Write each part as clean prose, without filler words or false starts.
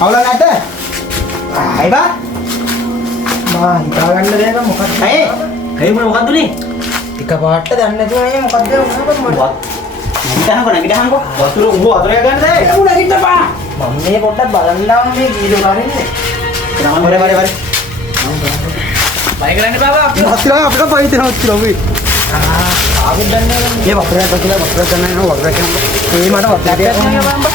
අවුල නැද්ද? ආයි බා. මා හිතාගන්න දෙයක් මොකක්ද? ඇයි මොකක්ද උනේ? එකපාරට දන්නේ නැතුව අයියා මොකක්ද වුණා මට? නැගිටහන්කෝ. වතුර උඹ වතුර ගන්නද? උඹ නැගිටපා. මම මේ පොඩ්ඩක් බලන්න ආව මේ වීඩියෝ කාරෙන්නේ. වරේ. බයි කරන්න බාබා. අපිට පයිතන වතුර ඔබේ. ආවෙත් දන්නේ නැහැ. මේ වතුරක් කියලා වතුර ගන්න යනවා වතුර කියන්නේ. මේ මට වතුර දෙන්න බම්බා.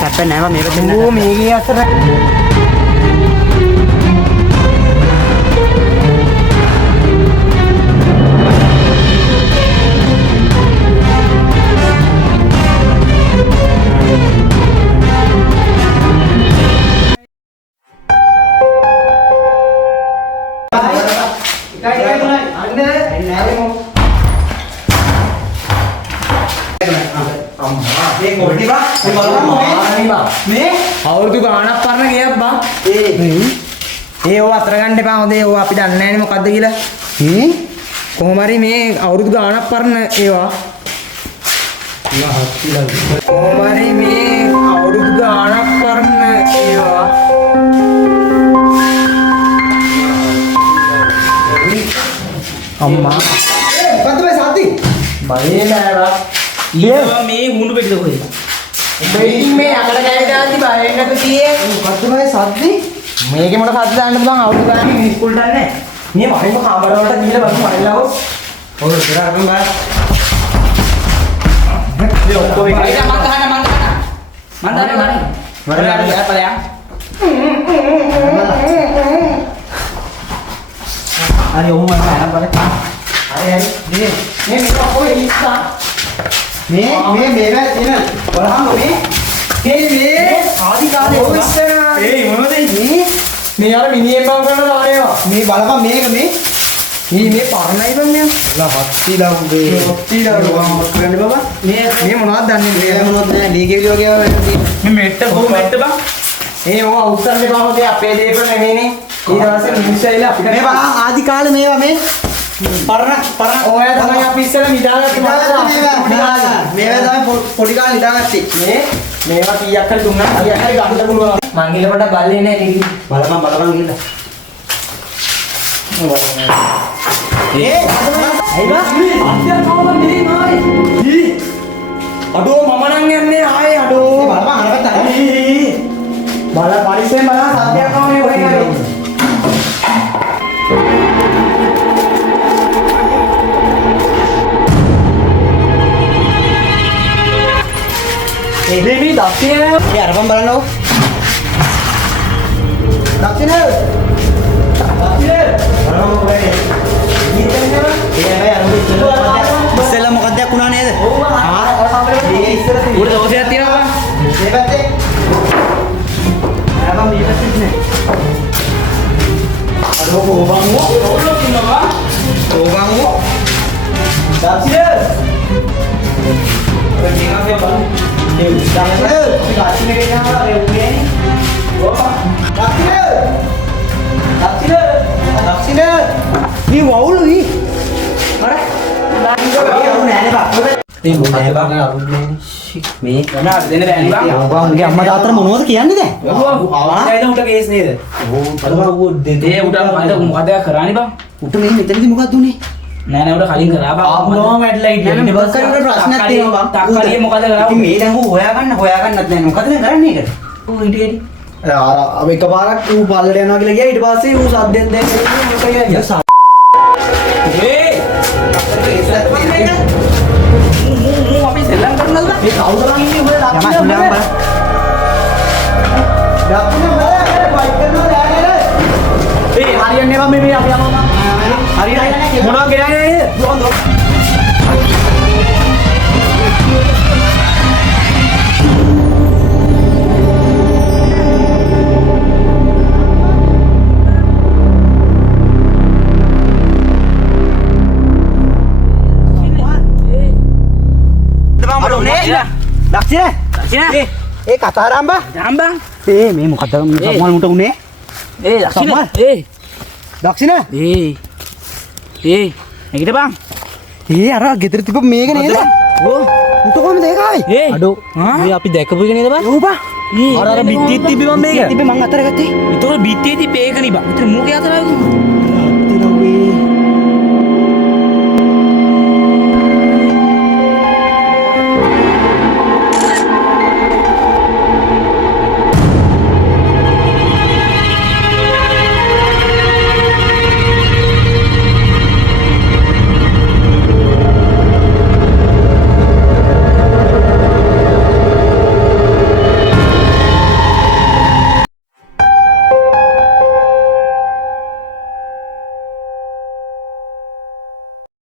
සැප නෑම මේක දෙන්න. ඕ මේකේ අතර අවුරුදු ගාණක් පරණ ගියක් බං. ඒ ඔය අතර ගන්න එපා. හොඳේ ඔය අපි දන්නේ නැනේ මොකද්ද කියලා. කොහොම හරි මේ අවුරුදු ගාණක් පරණ ඒවා. කොහොම හරි මේ අවුරුදු ගාණක් පරණ ඒවා. අම්මා මොකද්ද මේ සාති? බයේ නෑවා. ඊවා මේ ගුඬු පිටිද කොහෙද? උඹෙන් මේ අකට කැවිදාන්ති බයෙන් නැතු කීයේ. මොකද්ද මේ සාති? මේකේ මොන සද්ද දාන්නද බං අවුරුදු ගානේ ඉස්කෝලට යන්නේ. මේ වහින්ම කාමර වලට දීලා බලමු මරලාව. ඔය ඉතර අරන් බා. මේ ඔක්කොම එක මන් දාන්න. මරලා යාපලයා. හරි ඔහොම යන්න බලන්න. හරි මේ මේක ඔය ඉස්සා. මේ මේවා තියෙන බලහන් මේ ආදි කාලේ ඔය ඉස්සර මොනවද මේ අර මිනිහෙන් බව කරන දානේවා. මේ බලපන් මේක මේ පරණයි බං මේ. හත්තිලා උඹේ. හත්තිලා මොකක්ද කරන්නේ බබා? මේ මොනවද දන්නේ මේ මොනවද නෑ ලීගේ විදියෝ කියව මේ මෙට්ට බෝ මෙට්ට බං. ඒ ඔය උත්තරනේ බං හොදේ අපේ දේපල නෙමෙයිනේ. ඊට පස්සේ මිනිස්සු ඇවිල්ලා අපිට මේ බලහන් ආදි කාලේ මේවා මේ පරණ ඔය තමයි අපි ඉස්සෙල්ලා නිදාගත්තේ මේවා තමයි පොඩි කාලේ නිදාගත්තේ. මේවා කීයක් හරි දුන්නා. කීයක් හරි ගන්න පුළුවන්. මං ගිහලා පොඩ්ඩක් බලන්නේ නෑ ටික. බලපන් ගිහලා. අයිබා අත්‍යල් කවම නෙයි නයි. අඩෝ මම නම් යන්නේ ආයේ අඩෝ. බලපන් අරකට බල පරිස්සෙන් බලන්න සත්‍යයක් කවම මේ ඔහෙ හරි. මේ දක්ෂින මේ අරපන් බලන්නකො. දක්ෂින ඉස්සෙල්ලා මොකක්ද වුණා නේද? මේ ඉස්සෙල්ලා තියෙන්නේ. උඩ දෝෂයක් තියෙනවා බං. මේ පැත්තේ. අරපන් මේ පැත්තේ නේ. අඩෝ කොබන් ඕලොක් ඉන්නවා. ඕගන් ඕ. දක්ෂින ඔය නිකන් බලන්න. ඒ දක්ෂින අපි දක්ෂින කියනවා ඒ උන්නේ නේ. ඕපා. දක්ෂින මේ වවුලුයි. අර මේ මොනවා දෙන්න බෑනේ බං. ඔබගේ අම්මා තාත්තට මොනවද කියන්නේ දැන්? ආයෙත් උට කේස් නේද? ඒ උට මොකද කරන්නේ බං? උට මේ මෙතනදී මොකක්ද උනේ? නෑ උට කලින් කරා බං. ආපුවම වැටලා හිටියේ. නෑ බස් කරේ ප්‍රශ්නයක් තියෙනවා බං. තාක්කලිය මොකද කරා? ඉතින් මේ දැන් හොයාගන්නත් නෑ. මොකද දැන් කරන්නේ ඒකට? ඌ හිටියේ. අර එකපාරක් ඌ පල්ලට යනවා කියලා ගියා. ඊට පස්සේ ඌ සද්දෙන් දැන් අපි සෙල්ලම් කරනවද? මේ කවුද නම් ඉන්නේ උඹ දක්ෂින බලන්න. දක්ෂින බලන්න බයික් කරනවා දැනගෙන. ඒ හරියන්නේ බං මේ අපි යනවා. හරියන්නේ මොනවා කියන්නේ නේද? දුවන්දෝ. දක්ෂින ඒ කතා රාම්බා ජාම්බා මේ මොකද සම්මාන උට උනේ දක්ෂින දක්ෂින නැගිට බං අර ගෙදර තිබ්බ මේක නේද ඕ උට කොහමද ඒකයි? අඩෝ මේ අපි දැකපු එක නේද බං? ඔව් බං. අර බිත්තියේ තිබ්බේ මම මේක. තිබ්බේ මං අතර ගත්තේ. ඒතකොට බිත්තියේ තිබ්බේ ඒක නේ බං. ඒතර මූගේ අතර ආවද?